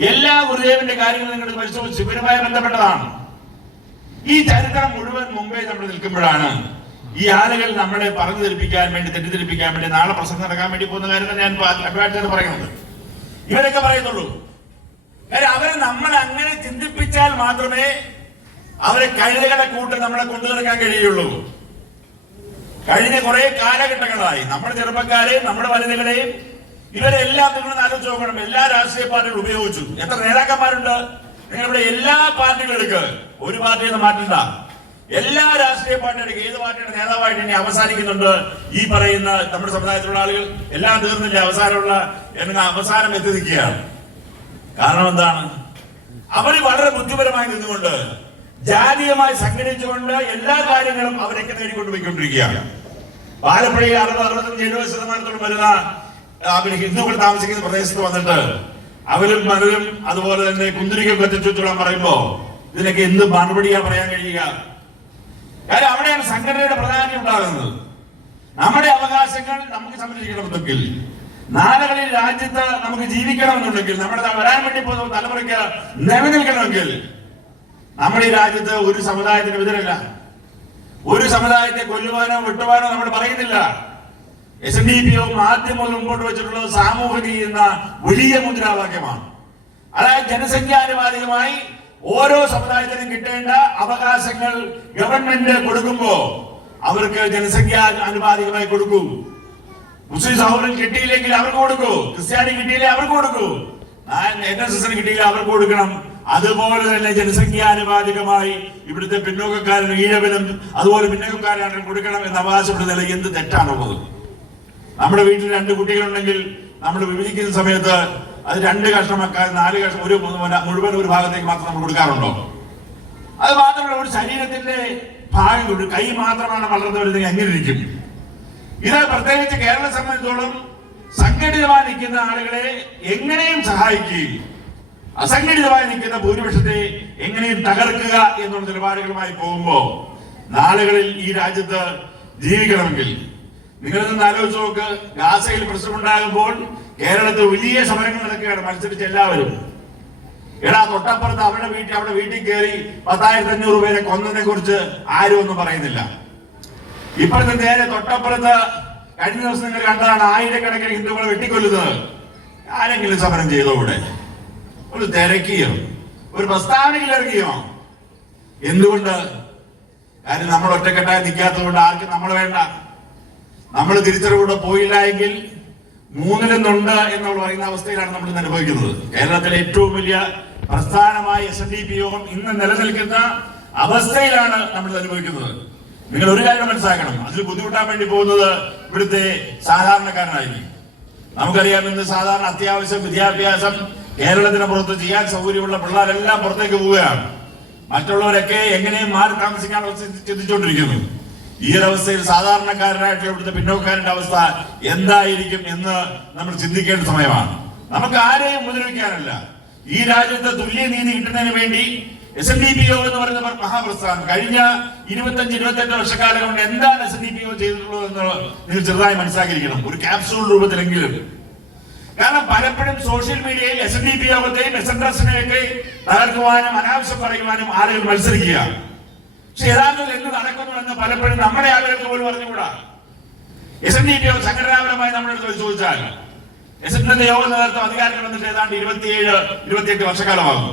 എല്ലാ ഗുരുദേവന്റെ കാര്യങ്ങളും നിങ്ങൾ പരിശോധിച്ച് ഇവരുമായി ബന്ധപ്പെട്ടതാണ്. ഈ ചരിത്രം മുഴുവൻ മുമ്പേ നമ്മൾ നിൽക്കുമ്പോഴാണ് ഈ ആളുകൾ നമ്മളെ പറഞ്ഞു ധരിപ്പിക്കാൻ വേണ്ടി തെറ്റിദ്ധരിപ്പിക്കാൻ വേണ്ടി നാളെ പ്രസംഗം നടക്കാൻ വേണ്ടി പോകുന്ന കാര്യം ഞാൻ അഭിപ്രായത്തിൽ പറയുന്നത്. ഇവരൊക്കെ പറയുന്നുള്ളൂ. കാര്യം അവരെ നമ്മൾ അങ്ങനെ ചിന്തിപ്പിച്ചാൽ മാത്രമേ അവരെ കഴുതകളെ കൂട്ട് നമ്മളെ കൊണ്ടു നടക്കാൻ കഴിയുള്ളൂ. കഴിഞ്ഞ കുറെ കാലഘട്ടങ്ങളായി. നമ്മുടെ ചെറുപ്പക്കാരെയും നമ്മുടെ വനിതകളെയും ഇവരെല്ലാം നിങ്ങൾ ആലോചിച്ച് നോക്കണം. എല്ലാ രാഷ്ട്രീയ പാർട്ടികളും ഉപയോഗിച്ചു. എത്ര നേതാക്കന്മാരുണ്ട്? നിങ്ങൾ ഇവിടെ എല്ലാ പാർട്ടികളും എടുക്കുക ഒരു പാർട്ടിയിൽ നിന്ന് മാറ്റണ്ട. എല്ലാ രാഷ്ട്രീയ പാർട്ടിയുടെ ഏത് പാർട്ടിയുടെ നേതാവായിട്ട് ഇനി അവസാനിക്കുന്നുണ്ട്? ഈ പറയുന്ന നമ്മുടെ സമുദായത്തിലുള്ള ആളുകൾ എല്ലാം തീർന്നില്ല? അവസാനമുള്ള എന്ന അവസാനം എത്തി നിൽക്കുകയാണ്. കാരണം എന്താണ്? അവർ വളരെ ബുദ്ധിപരമായി നിന്നുകൊണ്ട് ജാതീയമായി സംഘടിച്ചുകൊണ്ട് എല്ലാ കാര്യങ്ങളും അവരൊക്കെ നേടിക്കൊണ്ടുപോയിക്കൊണ്ടിരിക്കുകയാണ്. ആലപ്പുഴയിൽ അറുപത് അറുപത്തഞ്ച് എഴുപത് ശതമാനത്തോളം വരുന്ന അവർ ഹിന്ദുക്കൾ താമസിക്കുന്ന പ്രദേശത്ത് വന്നിട്ട് അവരും മനുരും അതുപോലെ തന്നെ കുന്തിരിക്കം കത്തിച്ചുവെച്ചോളാൻ പറയുമ്പോ ഇതിനൊക്കെ എന്ത് മറുപടിയാ പറയാൻ കഴിയുക? കാര്യം അവിടെയാണ് സംഘടനയുടെ പ്രധാനം ഉണ്ടാകുന്നത്. നമ്മുടെ അവകാശങ്ങൾ നമുക്ക് സംരക്ഷിക്കണമെന്നുണ്ടെങ്കിൽ നാലകളിൽ രാജ്യത്ത് നമുക്ക് ജീവിക്കണമെന്നുണ്ടെങ്കിൽ നമ്മുടെ വരാൻ വേണ്ടി പോകുന്ന തലമുറയ്ക്ക് നിലനിൽക്കണമെങ്കിൽ നമ്മുടെ ഈ രാജ്യത്ത് ഒരു സമുദായത്തിന് എതിരല്ല. ഒരു സമുദായത്തെ കൊല്ലുവാനോ വെട്ടുവാനോ നമ്മൾ പറയുന്നില്ല. S N D P O ആദ്യം മുതൽ മുമ്പോട്ട് വെച്ചിട്ടുള്ളത് സാമൂഹിക എന്ന വലിയ മുദ്രാവാക്യമാണ്. അതായത് ജനസംഖ്യാനുപാതികമായി ഓരോ സമുദായത്തിനും കിട്ടേണ്ട അവകാശങ്ങൾ ഗവൺമെന്റ് കൊടുക്കുമ്പോ അവർക്ക് ജനസംഖ്യ അനുപാതികമായി കൊടുക്കും. മുസ്ലിം സഹോദരൻ കിട്ടിയില്ലെങ്കിൽ അവർക്ക് കൊടുക്കൂ. ക്രിസ്ത്യാനി കിട്ടിയില്ലേ അവർക്ക് കൊടുക്കൂ. കിട്ടിയില്ല അവർക്ക് കൊടുക്കണം. അതുപോലെ തന്നെ ജനസംഖ്യാനുപാതികമായി ഇവിടുത്തെ പിന്നോക്കക്കാരനും ഈഴവനും അതുപോലെ പിന്നോക്കക്കാരാണ് കൊടുക്കണം എന്ന് അവകാശപ്പെടുന്നതിൽ എന്ത് തെറ്റാണുള്ളത്? നമ്മുടെ വീട്ടിൽ രണ്ട് കുട്ടികളുണ്ടെങ്കിൽ നമ്മൾ വിഭജിക്കുന്ന സമയത്ത് അത് രണ്ട് കഷ്ണമാക്കാൻ നാല് കഷ്ണം ഒരു മുഴുവൻ ഒരു ഭാഗത്തേക്ക് മാത്രം നമ്മൾ കൊടുക്കാറുണ്ടോ? അത് മാത്രമല്ല ഒരു ശരീരത്തിന്റെ ഭാഗം കൊണ്ട് കൈ മാത്രമാണ് വളർന്നു വരുന്നത് എങ്ങനെ ഇരിക്കും? ഇത് പ്രത്യേകിച്ച് കേരള സംബന്ധിച്ചോളം സംഘടിതമായി നിൽക്കുന്ന ആളുകളെ എങ്ങനെയും സഹായിക്കുകയും അസംഘടിതമായി നിൽക്കുന്ന ഭൂരിപക്ഷത്തെ എങ്ങനെയും തകർക്കുക എന്നുള്ള നിലപാടുകളുമായി പോകുമ്പോ നാളുകളിൽ ഈ രാജ്യത്ത് ജീവിക്കണമെങ്കിൽ നിങ്ങളിതൊന്ന് ആലോചിച്ച് നോക്ക്. ഗാസയിൽ പ്രശ്നമുണ്ടാകുമ്പോൾ കേരളത്തിൽ വലിയ സമരങ്ങൾ നടക്കുകയാണ് മത്സരിച്ച് എല്ലാവരും. എടാ തൊട്ടപ്പുറത്ത് അവരുടെ വീട്ടിൽ അവിടെ വീട്ടിൽ കയറി പത്തായിരത്തി അഞ്ഞൂറ് പേരെ കൊന്നതിനെ കുറിച്ച് ആരും ഒന്നും പറയുന്നില്ല. ഇപ്പോഴത്തെ നേരെ തൊട്ടപ്പുറത്ത് കഴിഞ്ഞ ദിവസം നിങ്ങൾ കണ്ടതാണ് ആയിരക്കണക്കിന് ഹിന്ദുക്കളെ വെട്ടിക്കൊല്ലുന്നത്. ആരെങ്കിലും സമരം ചെയ്തോ ഇവിടെ ഒരു തിരക്കിയോ? ഒരു പ്രസ്താവനയിൽ ഇറങ്ങിയോ? എന്തുകൊണ്ട്? കാര്യം നമ്മൾ ഒറ്റക്കെട്ടായി നിൽക്കാത്തത് കൊണ്ട് ആർക്കും നമ്മൾ വേണ്ട. നമ്മൾ തിരിച്ചറിവൂടെ പോയില്ല എങ്കിൽ മൂന്നിലൊന്നുണ്ട് എന്ന് പറയുന്ന അവസ്ഥയിലാണ് നമ്മൾ ഇന്ന് അനുഭവിക്കുന്നത്. കേരളത്തിലെ ഏറ്റവും വലിയ പ്രസ്ഥാനമായ എസ് എൻ ഡി പി യോഗം ഇന്ന് നിലനിൽക്കുന്ന അവസ്ഥയിലാണ് നമ്മൾ അനുഭവിക്കുന്നത്. നിങ്ങൾ ഒരു കാര്യം മനസ്സിലാക്കണം. അതിൽ ബുദ്ധിമുട്ടാൻ വേണ്ടി പോകുന്നത് ഇവിടുത്തെ സാധാരണക്കാരനായിരിക്കും നമുക്കറിയാം ഇന്ന് സാധാരണ അത്യാവശ്യം വിദ്യാഭ്യാസം കേരളത്തിന് പുറത്ത് ചെയ്യാൻ സൗകര്യമുള്ള പിള്ളേരെല്ലാം പുറത്തേക്ക് പോവുകയാണ്. മറ്റുള്ളവരൊക്കെ എങ്ങനെയും മാറി താമസിക്കാൻ ചിന്തിച്ചുകൊണ്ടിരിക്കുന്നു. ഈ ഒരവസ്ഥയിൽ സാധാരണക്കാരനായിട്ടുള്ള ഇവിടുത്തെ പിന്നോക്കാരന്റെ അവസ്ഥ എന്തായിരിക്കും എന്ന് നമ്മൾ ചിന്തിക്കേണ്ട സമയമാണ്. നമുക്ക് ആരെയും ഉപദ്രവിക്കാനല്ല. ഈ രാജ്യത്ത് തുല്യനീതി കിട്ടുന്നതിന് വേണ്ടി S N D P O എന്ന് പറയുന്ന മഹാപ്രസ്ഥാനം കഴിഞ്ഞ ഇരുപത്തഞ്ച് ഇരുപത്തെട്ട് വർഷക്കാലം കൊണ്ട് എന്താണ് S N D P O ചെയ്തിട്ടുള്ളത് എന്ന് നിങ്ങൾ ചെറുതായി മനസ്സിലാക്കിയിരിക്കണം. ഒരു ക്യാപ്സൂൾ രൂപത്തിലെങ്കിലും. കാരണം പലപ്പോഴും സോഷ്യൽ മീഡിയയിൽ എസ് എൻ ഡി പി യോഗത്തെയും എസ് എൻ ട്രസ്റ്റിനെയൊക്കെ തകർക്കുവാനും അനാവശ്യം പറയുവാനും ആളുകൾ മത്സരിക്കുക. പക്ഷെ യഥാർത്ഥത്തിൽ എന്ത് നടക്കുന്നു എന്ന് പലപ്പോഴും നമ്മുടെ ആളുകൾക്ക് പോലും അറിഞ്ഞുകൂടാ. എസ് എൻ ഡി പി സംഘടനാപരമായി നമ്മുടെ അടുത്ത് ചോദിച്ചാൽ എസ് എൻ യോഗം നേതൃത്വം അധികാരത്തിൽ വന്നിട്ട് ഏതാണ്ട് ഇരുപത്തിയേഴ് ഇരുപത്തിയെട്ട് വർഷക്കാലമാകുന്നു.